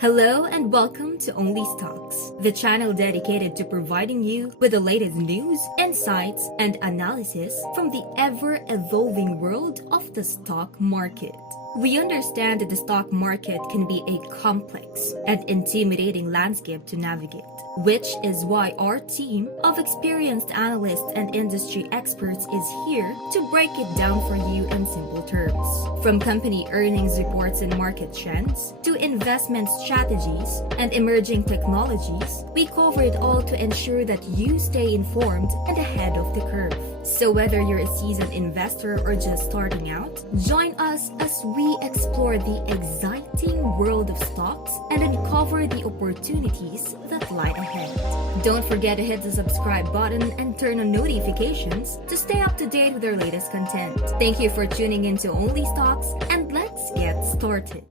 Hello and welcome to Only Stocks, the channel dedicated to providing you with the latest news, insights, and analysis from the ever-evolving world of the stock market. We understand that the stock market can be a complex and intimidating landscape to navigate, which is why our team of experienced analysts and industry experts is here to break it down for you in simple terms. From company earnings reports and market trends to investment strategies and emerging technologies, we cover it all to ensure that you stay informed and ahead of the curve. So whether you're a seasoned investor or just starting out, join us as we explore the exciting world of stocks and uncover the opportunities that lie ahead. Don't forget to hit the subscribe button and turn on notifications to stay up to date with our latest content. Thank you for tuning in to Only Stocks, and let's get started.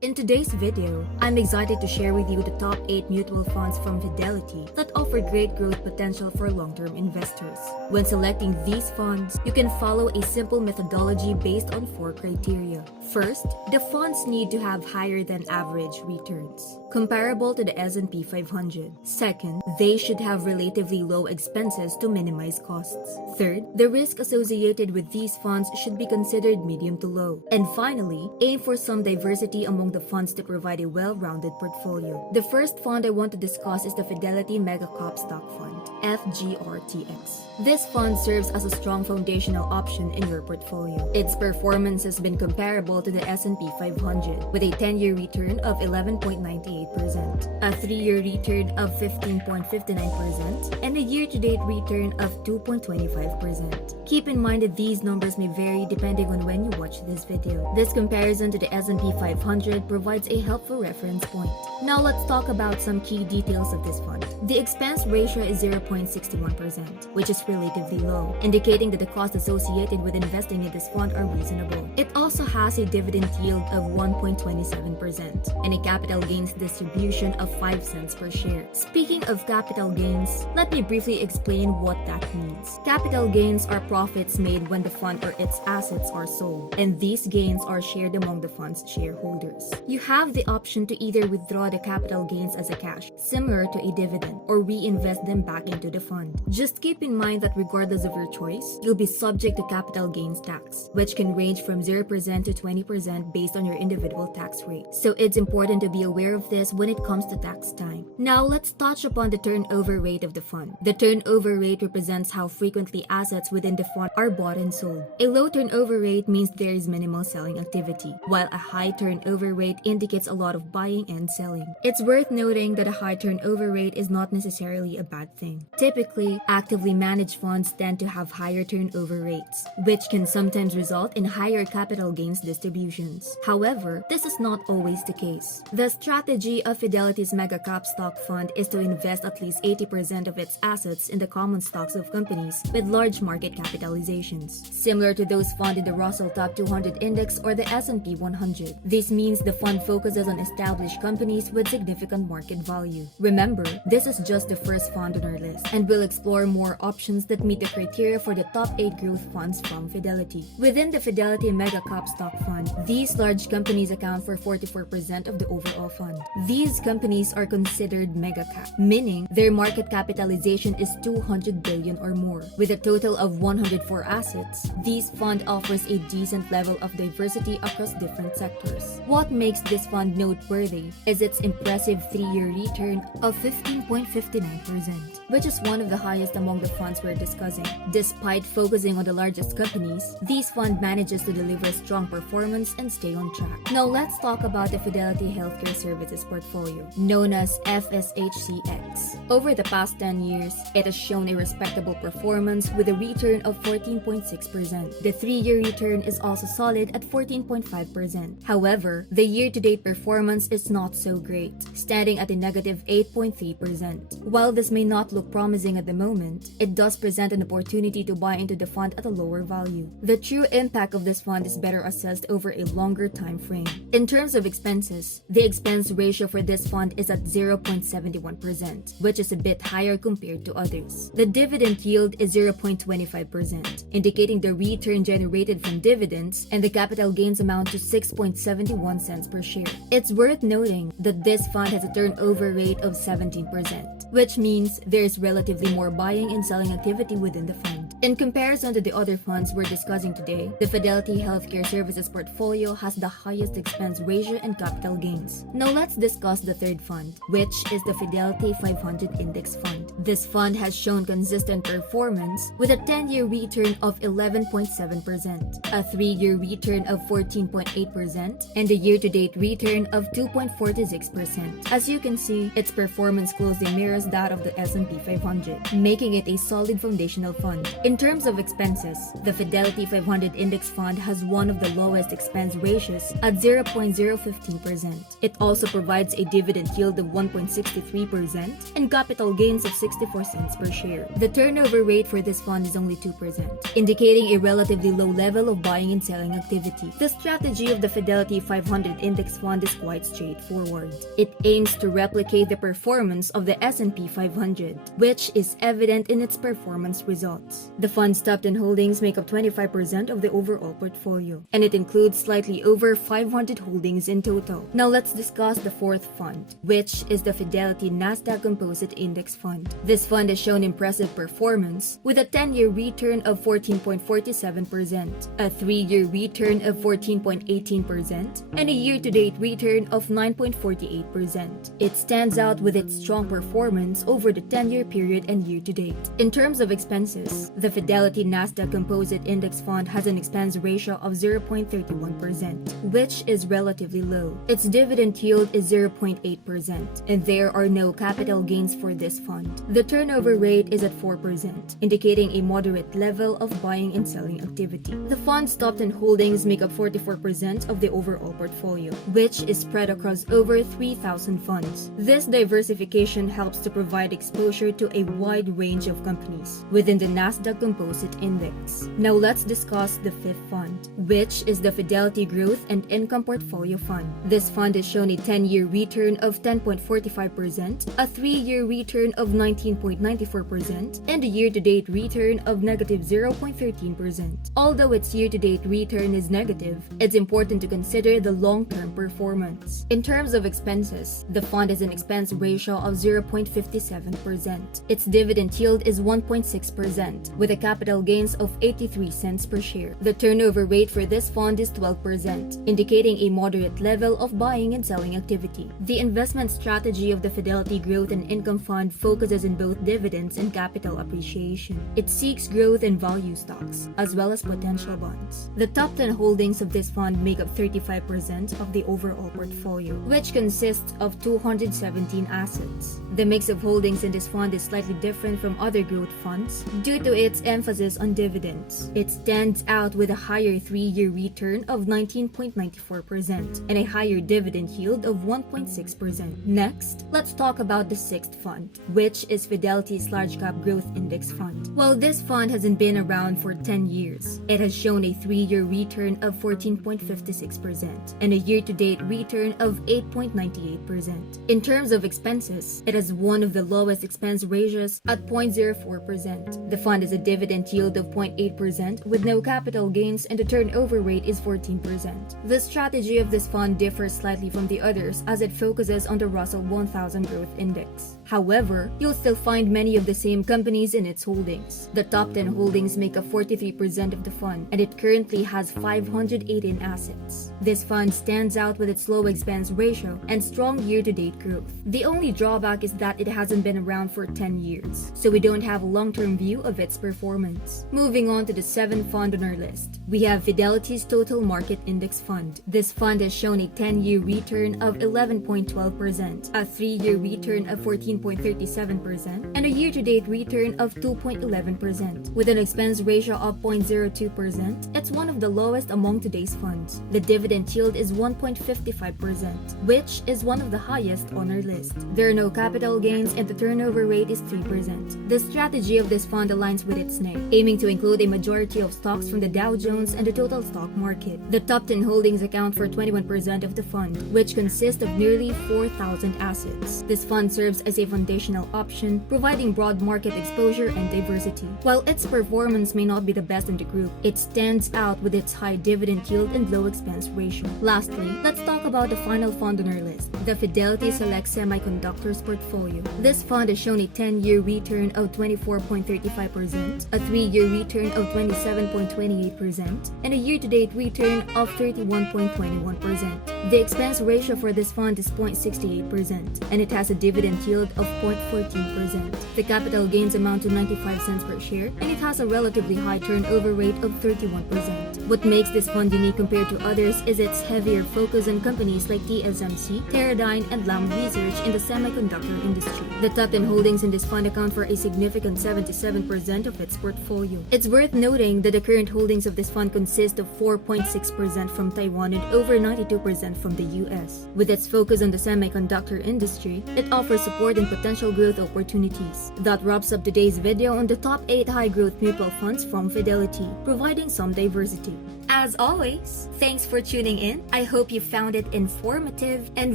In today's video, I'm excited to share with you the top 8 mutual funds from Fidelity that offer great growth potential for long-term investors. When selecting these funds, you can follow a simple methodology based on 4 criteria. First, the funds need to have higher than average returns, comparable to the S&P 500. Second, they should have relatively low expenses to minimize costs. Third, the risk associated with these funds should be considered medium to low. And finally, aim for some diversity among the funds to provide a well-rounded portfolio. The first fund I want to discuss is the Fidelity Mega Cap Stock Fund, FGRTX. This fund serves as a strong foundational option in your portfolio. Its performance has been comparable to the S&P 500, with a 10-year return of 11.98%, a 3-year return of 15.59%, and a year-to-date return of 2.25%. Keep in mind that these numbers may vary depending on when you watch this video. This comparison to the S&P 500 provides a helpful reference point. Now let's talk about some key details of this fund. The expense ratio is 0.61%, which is relatively low, indicating that the costs associated with investing in this fund are reasonable. It also has a dividend yield of 1.27% and a capital gains distribution of 5 cents per share. Speaking of capital gains, let me briefly explain what that means. Capital gains are profits made when the fund or its assets are sold, and these gains are shared among the fund's shareholders. You have the option to either withdraw the capital gains as a cash, similar to a dividend, or reinvest them back into the fund. Just keep in mind that regardless of your choice, you'll be subject to capital gains tax, which can range from 0% to 20% based on your individual tax rate. So it's important to be aware of this when it comes to tax time. Now let's touch upon the turnover rate of the fund. The turnover rate represents how frequently assets within the fund are bought and sold. A low turnover rate means there is minimal selling activity, while a high turnover rate indicates a lot of buying and selling. It's worth noting that a high turnover rate is not necessarily a bad thing. Typically, actively managed funds tend to have higher turnover rates, which can sometimes result in higher capital gains distributions. However, this is not always the case. The strategy of Fidelity's Mega Cap Stock Fund is to invest at least 80% of its assets in the common stocks of companies with large market capitalizations, similar to those found in the Russell Top 200 Index or the S&P 100. This means the fund focuses on established companies with significant market value. Remember, this is just the first fund on our list, and we'll explore more options that meet the criteria for the top 8 growth funds from Fidelity. Within the Fidelity Mega Cap Stock Fund, these large companies account for 44% of the overall fund. These companies are considered mega cap, meaning their market capitalization is 200 billion or more. With a total of 104 assets, this fund offers a decent level of diversity across different sectors. What makes this fund noteworthy is its impressive 3-year return of 15.59%, which is one of the highest among the funds we're discussing. Despite focusing on the largest companies, this fund manages to deliver strong performance and stay on track. Now let's talk about the Fidelity Healthcare Services portfolio, known as FSHCX. Over the past 10 years, it has shown a respectable performance with a return of 14.6%. The 3-year return is also solid at 14.5%. However, the year-to-date performance is not so great, standing at a negative 8.3%. While this may not look promising at the moment, it does present an opportunity to buy into the fund at a lower value. The true impact of this fund is better assessed over a longer time frame. In terms of expenses, the expense ratio for this fund is at 0.71%, which is a bit higher compared to others. The dividend yield is 0.25%, indicating the return generated from dividends, and the capital gains amount to 6.71 cents per share. It's worth noting that this fund has a turnover rate of 17%, which means there is relatively more buying and selling activity within the fund. In comparison to the other funds we're discussing today, the Fidelity Healthcare Services portfolio has the highest expense ratio and capital gains. Now let's discuss the third fund, which is the Fidelity 500 Index Fund. This fund has shown consistent performance with a 10-year return of 11.7%, a 3-year return of 14.8%, and a year-to-date return of 2.46%. As you can see, its performance closely mirrors that of the S&P 500, making it a solid foundational fund. In terms of expenses, the Fidelity 500 Index Fund has one of the lowest expense ratios at 0.015%. It also provides a dividend yield of 1.63% and capital gains of 64 cents per share. The turnover rate for this fund is only 2%, indicating a relatively low level of buying and selling activity. The strategy of the Fidelity 500 Index Fund is quite straightforward. It aims to replicate the performance of the S&P 500, which is evident in its performance results. The fund's top 10 holdings make up 25% of the overall portfolio, and it includes slightly over 500 holdings in total. Now let's discuss the fourth fund, which is the Fidelity Nasdaq Composite Index Fund. This fund has shown impressive performance with a 10-year return of 14.47%, a 3-year return of 14.18%, and a year-to-date return of 9.48%. It stands out with its strong performance over the 10-year period and year-to-date. In terms of expenses, the Fidelity Nasdaq Composite Index Fund has an expense ratio of 0.31%, which is relatively low. Its dividend yield is 0.8%, and there are no capital gains for this fund. The turnover rate is at 4%, indicating a moderate level of buying and selling activity. The fund's top 10 holdings make up 44% of the overall portfolio, which is spread across over 3,000 funds. This diversification helps to provide exposure to a wide range of companies within the Nasdaq Composite Index. Now let's discuss the fifth fund, which is the Fidelity Growth and Income Portfolio Fund. This fund has shown a 10-year return of 10.45%, a 3-year return of 19.94%, and a year-to-date return of negative 0.13%. Although its year-to-date return is negative, it's important to consider the long-term performance. In terms of expenses, the fund has an expense ratio of 0.57%. Its dividend yield is 1.6%, with a capital gains of 83 cents per share. The turnover rate for this fund is 12%, indicating a moderate level of buying and selling activity. The investment strategy of the Fidelity Growth and Income Fund focuses on both dividends and capital appreciation. It seeks growth in value stocks, as well as potential bonds. The top 10 holdings of this fund make up 35% of the overall portfolio, which consists of 217 assets. The mix of holdings in this fund is slightly different from other growth funds due to its emphasis on dividends. It stands out with a higher 3-year return of 19.94% and a higher dividend yield of 1.6%. Next, let's talk about the sixth fund, which is Fidelity's Large Cap Growth Index Fund. While this fund hasn't been around for 10 years, it has shown a 3-year return of 14.56% and a year-to-date return of 8.98%. In terms of expenses, it has one of the lowest expense ratios at 0.04%. The fund has a dividend yield of 0.8% with no capital gains, and the turnover rate is 14%. The strategy of this fund differs slightly from the others as it focuses on the Russell 1000 Growth Index. However, you'll still find many of the same companies in its holdings. The top 10 holdings make up 43% of the fund, and it currently has 518 assets. This fund stands out with its low expense ratio and strong year-to-date growth. The only drawback is that it hasn't been around for 10 years, so we don't have a long-term view of its performance. Moving on to the seventh fund on our list, we have Fidelity's Total Market Index Fund. This fund has shown a 10-year return of 11.12%, a 3-year return of 14 13.37% and a year-to-date return of 2.11%. With an expense ratio of 0.02%, it's one of the lowest among today's funds. The dividend yield is 1.55%, which is one of the highest on our list. There are no capital gains and the turnover rate is 3%. The strategy of this fund aligns with its name, aiming to include a majority of stocks from the Dow Jones and the total stock market. The top 10 holdings account for 21% of the fund, which consists of nearly 4,000 assets. This fund serves as a foundational option, providing broad market exposure and diversity. While its performance may not be the best in the group, it stands out with its high dividend yield and low expense ratio. Lastly, let's talk about the final fund on our list, the Fidelity Select Semiconductors portfolio. This fund has shown a 10-year return of 24.35%, a 3-year return of 27.28%, and a year-to-date return of 31.21%. The expense ratio for this fund is 0.68%, and it has a dividend yield of 0.14%. The capital gains amount to 95 cents per share, and it has a relatively high turnover rate of 31%. What makes this fund unique compared to others is its heavier focus on companies like TSMC, Teradyne, and Lam Research in the semiconductor industry. The top 10 holdings in this fund account for a significant 77% of its portfolio. It's worth noting that the current holdings of this fund consist of 4.6% from Taiwan and over 92% from the US. With its focus on the semiconductor industry, it offers support and potential growth opportunities. That wraps up today's video on the top 8 high-growth mutual funds from Fidelity, providing some diversity. As always, thanks for tuning in. I hope you found it informative and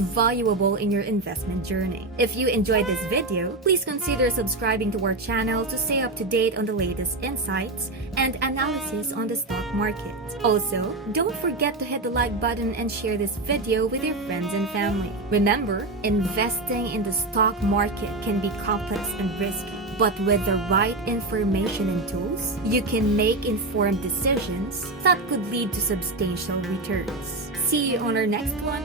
valuable in your investment journey. If you enjoyed this video, please consider subscribing to our channel to stay up to date on the latest insights and analysis on the stock market. Also, don't forget to hit the like button and share this video with your friends and family. Remember, investing in the stock market can be complex and risky. But with the right information and tools, you can make informed decisions that could lead to substantial returns. See you on our next one.